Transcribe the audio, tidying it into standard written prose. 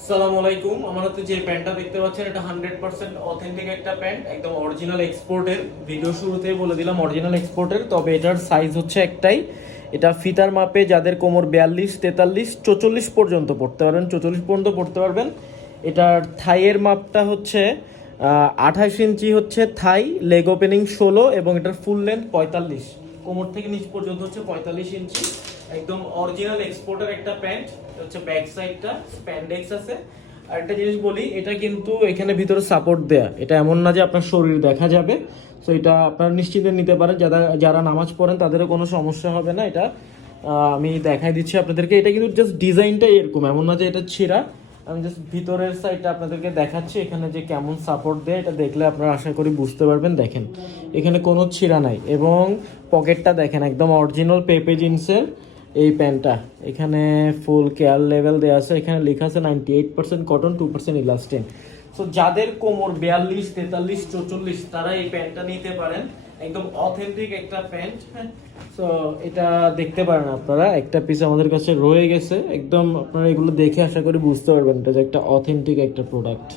আসসালামু আলাইকুম। আমার হাতে যে প্যান্টটা দেখতে পাচ্ছেন এটা 100% অথেন্টিক একটা প্যান্ট, একদম অরিজিনাল এক্সপোর্টের। ভিডিও শুরুতেই বলে দিলাম অরিজিনাল এক্সপোর্টের, তবে এটার সাইজ হচ্ছে একটাই। এটা ফিতার মাপে যাদের কোমর 42, 43, 44 পর্যন্ত পড়তে পারবেন, 44 পর্যন্ত পড়তে পারবেন। এটার থাইয়ের মাপটা হচ্ছে 28 ইঞ্চি হচ্ছে থাই, লেগ ওপেনিং 16 এবং এটার ফুল লেন্থ 45, কোমর থেকে নিচ পর্যন্ত হচ্ছে 45 ইঞ্চি। একদম অরিজিনাল এক্সপোর্টের একটা প্যান্ট। হচ্ছে ব্যাক সাইডটা স্প্যান্ডেক্স আছে। আর একটা জিনিস বলি, এটা কিন্তু এখানে ভিতরে সাপোর্ট দেয়া, এটা এমন না যে আপনার শরীর দেখা যাবে। সো এটা আপনারা নিশ্চিন্তে নিতে পারেন, যারা যারা নামাজ পড়েন তাদেরও কোনো সমস্যা হবে না। এটা আমি দেখাই দিচ্ছি আপনাদেরকে। এটা কিন্তু জাস্ট ডিজাইনটাই এরকম, এমন না যে এটা ছিঁড়া। আমি জাস্ট ভিতরের সাইডটা আপনাদেরকে দেখাচ্ছি, এখানে যে কেমন সাপোর্ট দেয় এটা দেখলে আপনারা আশা করি বুঝতে পারবেন। দেখেন এখানে কোনো ছিঁড়া নাই এবং পকেটটা দেখেন একদম অরিজিনাল পেপে জিন্সের এই প্যান্টটা। এখানে ফুল কেয়ার লেভেল দেওয়া আছে, এখানে লেখা আছে 98% কটন, 2% ইলাস্টিন। সো যাদের কোমর 42, 43, 44 তারা এই প্যান্টটা নিতে পারেন। একদম অথেন্টিক একটা প্যান্ট। হ্যাঁ, সো এটা দেখতে পারেন আপনারা, একটা পিস আমাদের কাছে রয়ে গেছে। একদম আপনারা এগুলো দেখে আশা করি বুঝতে পারবেন এটা যে একটা অথেন্টিক একটা প্রোডাক্ট।